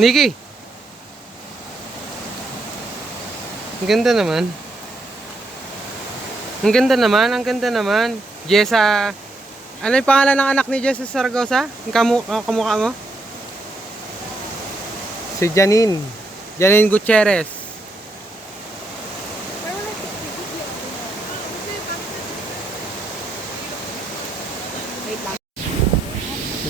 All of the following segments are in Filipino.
Nikki! Ang ganda naman. Ang ganda naman, ang ganda naman. Jessa, ano yung pangalan ng anak ni Jessa Saragosa? Yung kamukha mo? Si Janine. Janine Gutierrez.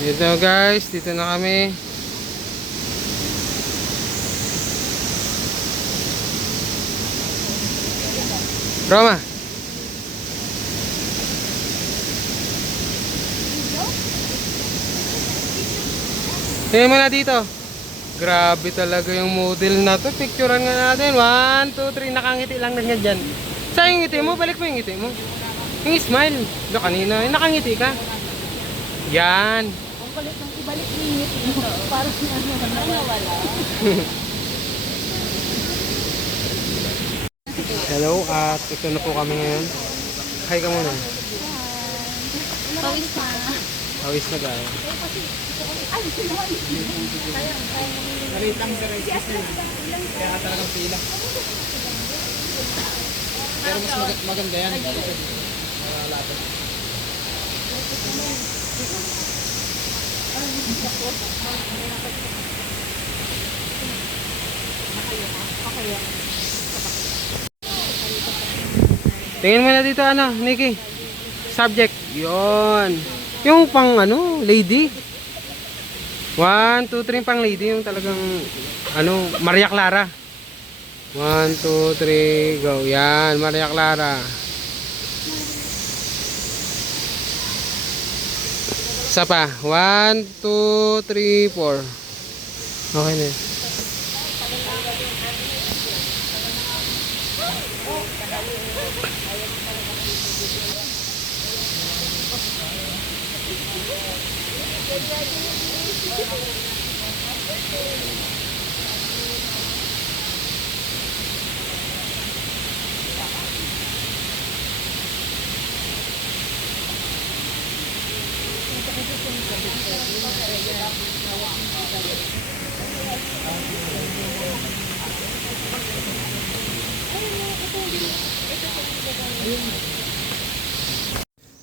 Dito guys, dito na kami. Roma. Tingnan mo na dito. Grabe talaga yung model na to. Picturean nga natin. 1, 2, 3. Nakangiti lang na dyan. Saan yung ngiti mo? Balik mo yung ngiti mo. Yung smile. Do kanina. Nakangiti ka. Yan. Ang kulit ng ibalik mo yung ngiti mo. Parang nawala. Hello, at ito na po kami ngayon. Hi ka muna. Pawis na. Pawis na ba? Maliit lang sa regis nila. Kaya talagang pila. Pero mas maganda yan. Lapit. Tingin mo na dito ano, Nikki. Subject. Yon. Yung pang ano, lady. 1, 2, 3 pang lady. Yung talagang ano, Maria Clara. 1, 2, 3, go. Yan, Maria Clara. Isa pa. 1, 2, 3, 4. Okay na.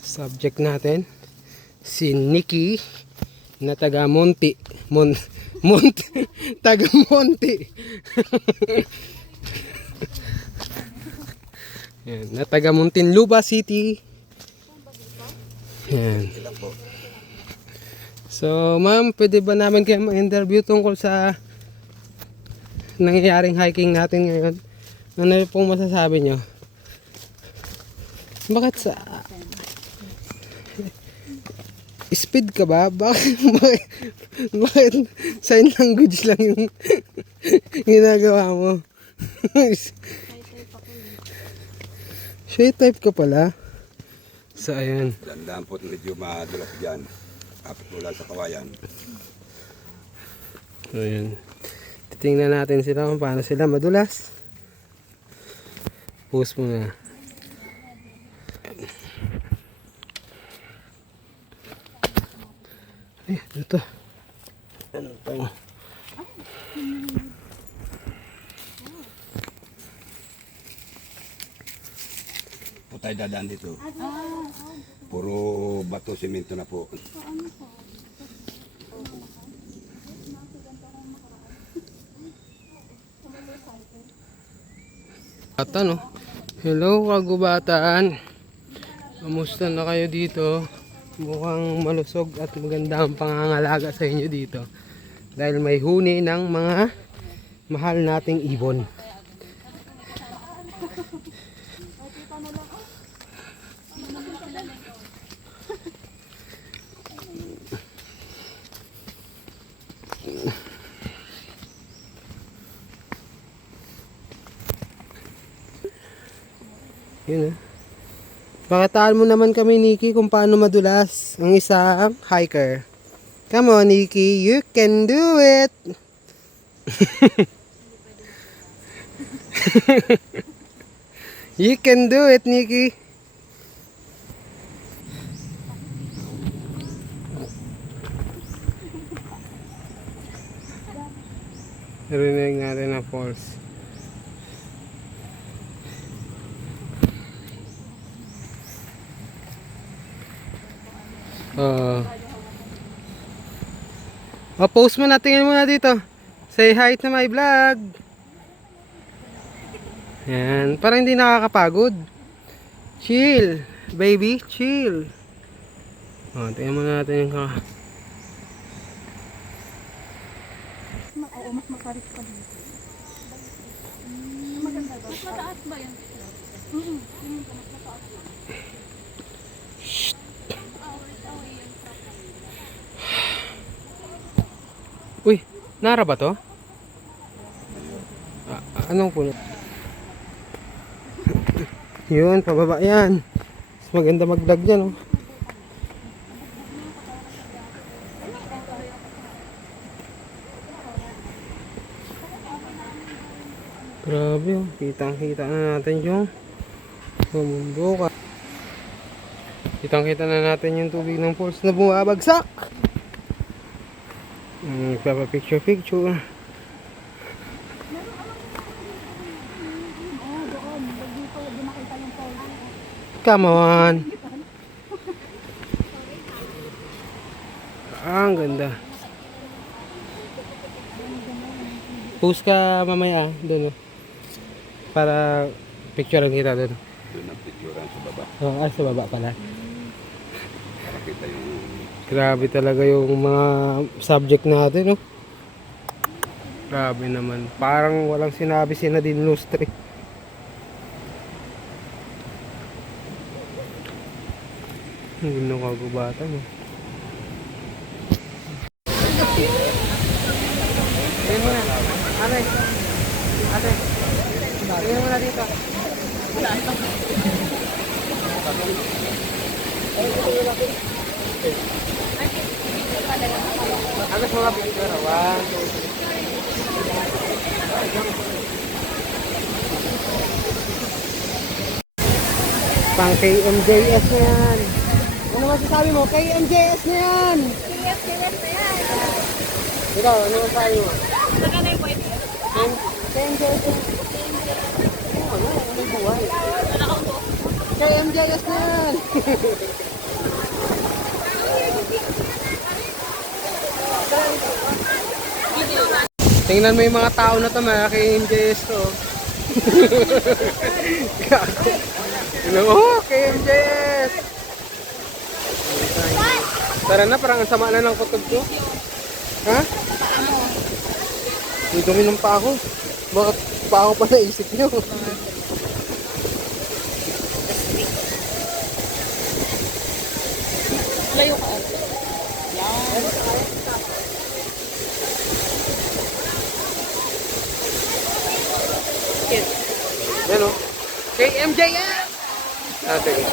Subject natin si Nikki na taga Monte taga Monte yan, na taga Muntinlupa City. Yan. So ma'am, pwede ba namin kayo ma-interview tungkol sa nangyayaring hiking natin ngayon? Ano pong masasabi nyo? Bakit sa speed ka ba? Bakit sign language lang yung ginagawa mo? Shy type ka pala. So ayan. Dandaan po medyo madulok dyan. Kapit mula sa kawayan. So ayan. Titingnan natin sila kung paano sila madulas. Post mo na. Eh, ito. Ano pa yun? Po tayo dadaan dito. Puro bato, simento na po. At ano? Hello kagubataan. Kamusta na kayo dito? Mukhang malusog at maganda ang pangangalaga sa inyo dito. Dahil may huni ng mga mahal nating ibon. Yun ah. Pakitaan mo naman kami, Nikki, kung paano madulas ang isang hiker. Come on, Nikki. You can do it. You can do it, Nikki. Narinig natin na falls. Post mo na, tingin mo na dito. Say hi to my vlog. Yan, parang hindi nakakapagod. Chill, baby, chill. Tingnan mo na natin yung Oo, mas makarit pa dito. Maganda ba? Mas mataas ba yan? Mas mataas. Uy, Nara ba to? Anong puno? Yun, pababa yan. Mas maganda mag-vlog yan, oh. Grabe, oh. Kitang-kita na natin yung bumundok. Kitang-kita na natin yung tubig ng falls na bumabagsak. Picture. Come on. Ang ganda. Post ka mamaya doon, para picturean kita doon. Doon ang picturean sa baba. Sa baba pala. Para kita yung Grabe talaga yung mga subject natin, no? Grabe naman. Parang walang sinabi si Nadine Lustre. Hindi na kagubatan, no? Tingin mo na. Ate. Tingin mo na dito. Agos mga picture. 1, 2, 3. Pang KMJS na yan. Ano masasabi mo? KMJS na yan. Ikaw, ano masasabi mo? KMJS na yan. Ano may buhay? KMJS na yan. Tingnan mo yung mga tao na to, mga KMJS to. KMJS! Tara na, parang ang sama na ng kutob ko. Ha? May dumi ng pa ako. Bakit pa ako pa naisip nyo? Layo ka. Yan o. KMJS! Sige.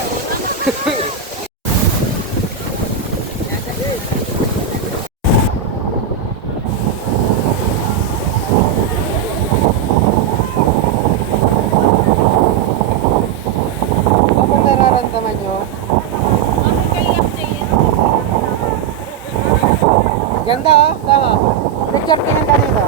Ano nararamdaman nyo? Ganda, oh. Tama. Picture tingin ka dito.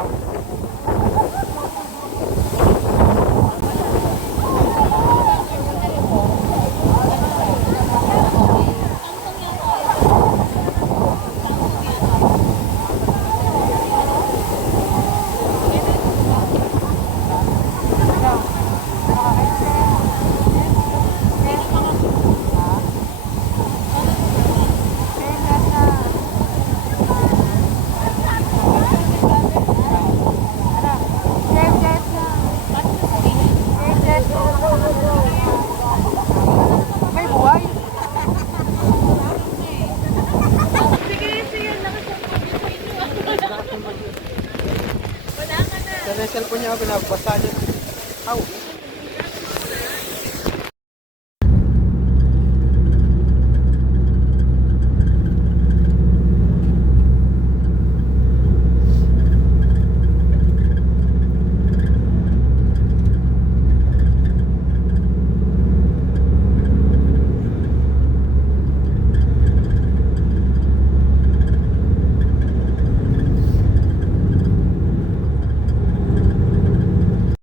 May buhay. Sa cellphone niya, binabasa niya. Aw.